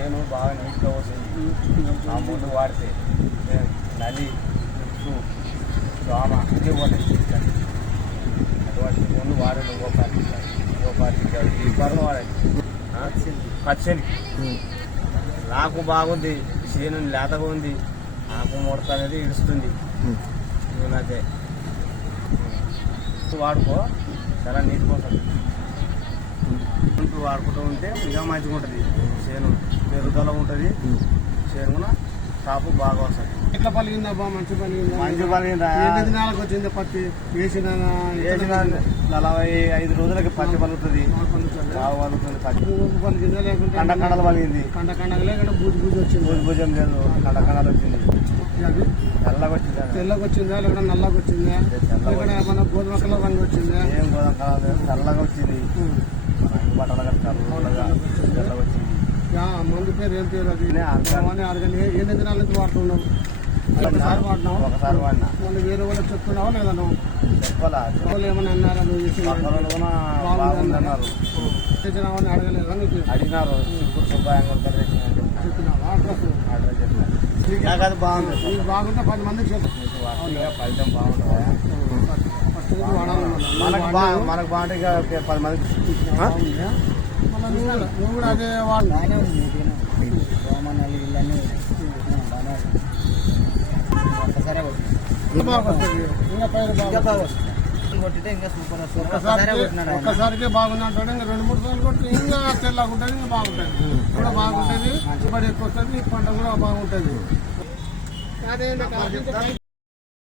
చేను బాగా నీట్గా వస్తుంది. ఆ ముందు వాడితే నలి ఉప్పు దోమ అన్నీ పోతాయి. అటువంటి ముందు వాడేది గోపాలి ఈ పరువు వాడండి. పచ్చని నాకు బాగుంది, చేను లేతగా ఉంది, ఆకు ముడత అనేది ఇడుస్తుంది. నూనె వాడుకో చాలా నీట్గా ఉంటుంది. వాడుకుంటూ ఉంటే ఇంకా మంచిగా ఉంటుంది. చేను పెరుగుదల ఉంటుంది. చేను కూడా కాపు బాగా వస్తుంది. ఎట్లా పలిగిందా? మంచి పలిగిందా? 8 నెలలకు వచ్చింది పత్తి వేసిన 45 రోజులకి పత్తి పలుకుతుంది. బాగా పలుకుతుంది. పత్తి పలిగిందా లేకుంటే కండలు పలిగింది. కండ లేకుండా బూజు వచ్చింది. భుజం లేదు, కండలు వచ్చింది. అది తెల్లగా వచ్చిందా లేకుండా నల్లగా వచ్చిందా? మన గోధుమ కలర్ రంగు వచ్చిందా? ఏం గోధుమ కలర్ తెల్లగా వచ్చింది. బట్టలు తెల్లగా వచ్చింది. మందు పేరు ఏం పేరు? అది 8 దినాల నుంచి వాడుతున్నాం. ఒకసారి వాడినా మళ్ళీ వేరే వాళ్ళకి చెప్తున్నావా లేదా? చెప్పాలా? వాళ్ళు ఏమన్నా అన్నారా? నువ్వు బాగుందన్నారు. చేసినావని అడగలేదా? నీకు అడిగినారు. ఇప్పుడు చెప్పినావా? నాకు అది బాగుంది. నీకు బాగుంటే 10 మందికి చెప్పు. ఫలితం బాగుంటుందా? మనకు బాగుంటే 10 మందికి. నువ్వు కూడా అదే వాళ్ళు ఒక్కసారికే బాగుంది అంటాడు. ఇంకా 2-3 సార్లు కొట్టి ఇంకా తెల్లగుంటుంది, ఇంకా బాగుంటుంది. కూడా బాగుంటుంది, దిగుబడి ఎక్కువ వస్తుంది, పంట కూడా బాగుంటుంది. అదే